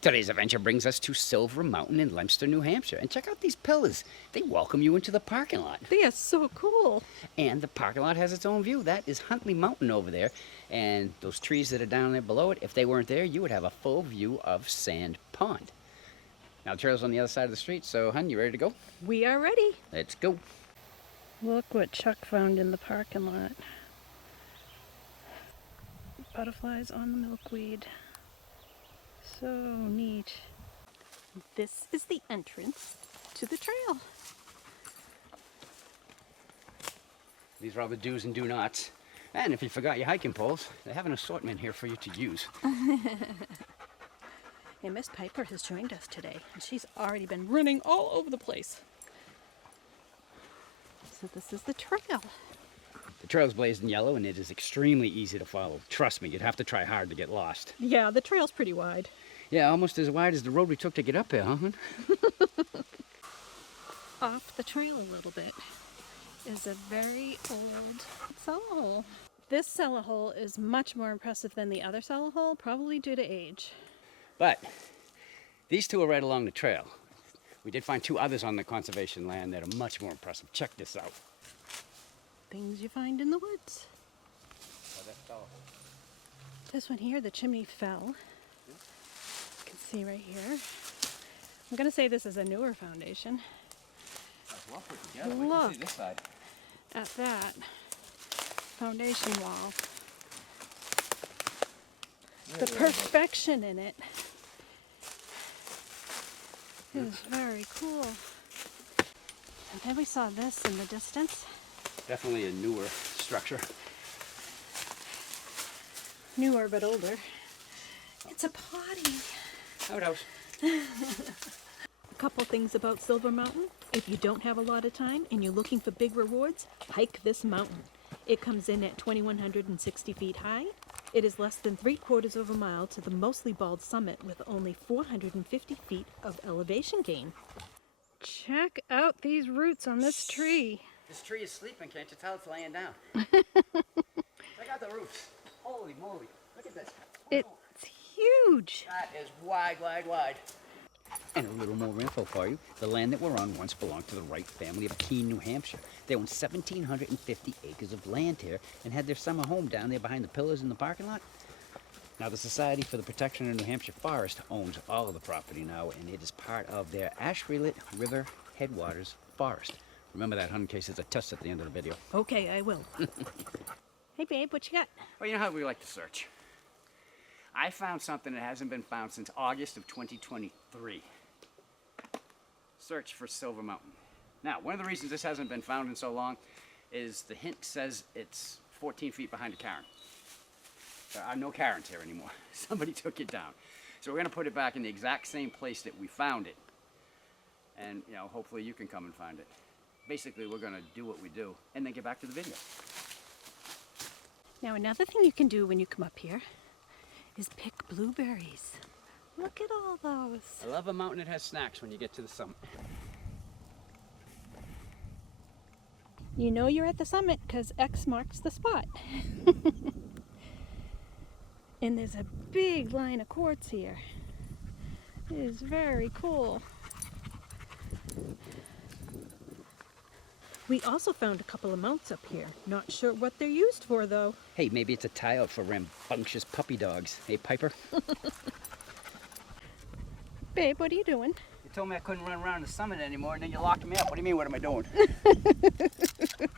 Today's adventure brings us to Silver Mountain in Lempster, New Hampshire. And check out these pillars. They welcome you into the parking lot. They are so cool. And the parking lot has its own view. That is Huntley Mountain over there. And those trees that are down there below it, if they weren't there, you would have a full view of Sand Pond. Now the trail's on the other side of the street, so hun, you ready to go? We are ready. Let's go. Look what Chuck found in the parking lot. Butterflies on the milkweed. So neat. This is the entrance to the trail. These are all the do's and do nots. And if you forgot your hiking poles, they have an assortment here for you to use. And Miss Piper has joined us today, and she's already been running all over the place. So this is the trail. The trail's blazed in yellow, and it is extremely easy to follow. Trust me, you'd have to try hard to get lost. Yeah, the trail's pretty wide. Yeah, almost as wide as the road we took to get up here, huh? Off the trail a little bit is a very old cellar hole. This cellar hole is much more impressive than the other cellar hole, probably due to age. But these two are right along the trail. We did find two others on the conservation land that are much more impressive. Check this out. Things you find in the woods. Oh, that's tall. This one here, the chimney fell. You can see right here. I'm going to say this is a newer foundation. That's well put together. Look. We can see this side. At that foundation wall. The perfection in it is very cool. And then we saw this in the distance. Definitely a newer structure. Newer but older. It's a potty. Outhouse. A couple things about Silver Mountain. If you don't have a lot of time and you're looking for big rewards, hike this mountain. It comes in at 2,160 feet high. It is less than 3/4 of a mile to the mostly bald summit with only 450 feet of elevation gain. Check out these roots on this tree. This tree is sleeping, can't you tell it's laying down? Check out the roots. Holy moly, look at this. It's huge. That is wide, wide, wide. And a little more info for you. The land that we're on once belonged to the Wright family of Keene, New Hampshire. They owned 1,750 acres of land here and had their summer home down there behind the pillars in the parking lot. Now the Society for the Protection of New Hampshire Forest owns all of the property now, and it is part of their Ashrilet River Headwaters Forest. Remember that, hun, in case there's a test at the end of the video. Okay, I will. Hey babe, what you got? Well, you know how we like to search. I found something that hasn't been found since August of 2023. Search for Silver Mountain. Now, one of the reasons this hasn't been found in so long is the hint says it's 14 feet behind a cairn. There are no cairns here anymore. Somebody took it down. So we're gonna put it back in the exact same place that we found it. And, you know, hopefully you can come and find it. Basically, we're gonna do what we do and then get back to the video. Now another thing you can do when you come up here is pick blueberries. Look at all those. I love a mountain that has snacks when you get to the summit. You know you're at the summit because X marks the spot. And there's a big line of quartz here. It is very cool. We also found a couple of mounts up here. Not sure what they're used for though. Hey, maybe it's a tie out for rambunctious puppy dogs. Hey, Piper? Babe, what are you doing? You told me I couldn't run around the summit anymore, and then you locked me up. What do you mean, what am I doing?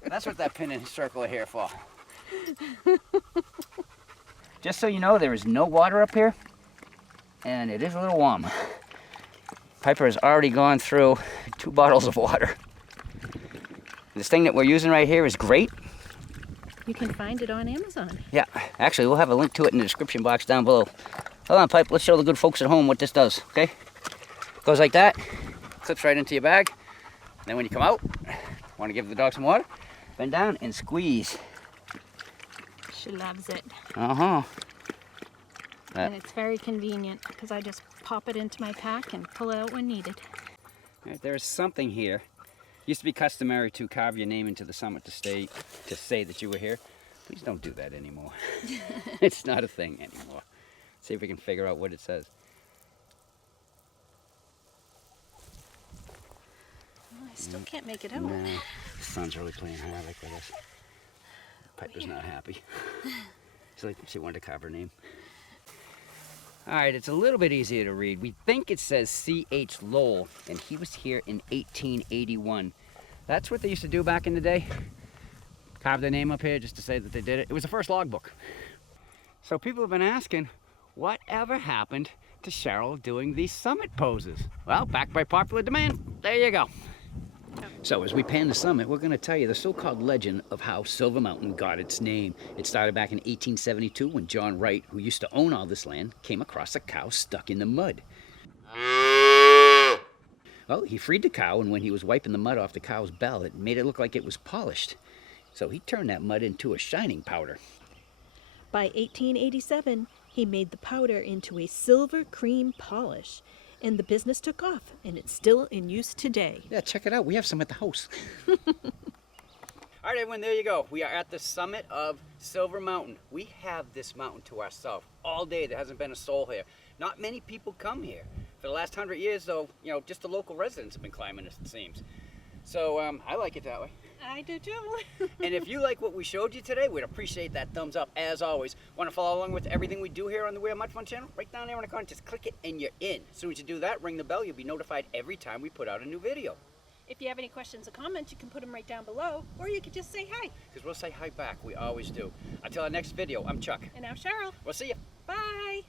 That's what that pin and circle are here for. Just so you know, there is no water up here, and it is a little warm. Piper has already gone through 2 bottles of water. This thing that we're using right here is great. You can find it on Amazon. Yeah, actually, we'll have a link to it in the description box down below. Hold on, Pipe, let's show the good folks at home what this does, okay? Goes like that, clips right into your bag. Then when you come out, want to give the dog some water, bend down and squeeze. She loves it. Uh-huh. And it's very convenient because I just pop it into my pack and pull it out when needed. Right, there is something here. Used to be customary to carve your name into the summit to say that you were here. Please don't do that anymore. It's not a thing anymore. See if we can figure out what it says. Still can't make it out. No, the sun's really playing havoc with us. Piper's not happy. She wanted to carve her name. All right, it's a little bit easier to read. We think it says C.H. Lowell, and he was here in 1881. That's what they used to do back in the day. Carve their name up here just to say that they did it. It was the first logbook. So people have been asking, whatever happened to Cheryl doing these summit poses? Well, back by popular demand, there you go. So as we pan the summit, we're going to tell you the so-called legend of how Silver Mountain got its name. It started back in 1872 when John Wright, who used to own all this land, came across a cow stuck in the mud. Well, he freed the cow, and when he was wiping the mud off the cow's bell, it made it look like it was polished. So he turned that mud into a shining powder. By 1887, he made the powder into a silver cream polish, and the business took off, and it's still in use today. Yeah, check it out. We have some at the house. All right, everyone, there you go. We are at the summit of Silver Mountain. We have this mountain to ourselves all day. There hasn't been a soul here. Not many people come here. For the last 100 years, though, just the local residents have been climbing this, it seems. So I like it that way. I do too. And if you like what we showed you today, we'd appreciate that thumbs up as always. Want to follow along with everything we do here on the We Have Much Fun channel? Right down there in the corner, just click it and you're in. As soon as you do that, ring the bell, you'll be notified every time we put out a new video. If you have any questions or comments, you can put them right down below, or you can just say hi. Because we'll say hi back, we always do. Until our next video, I'm Chuck. And I'm Cheryl. We'll see you. Bye.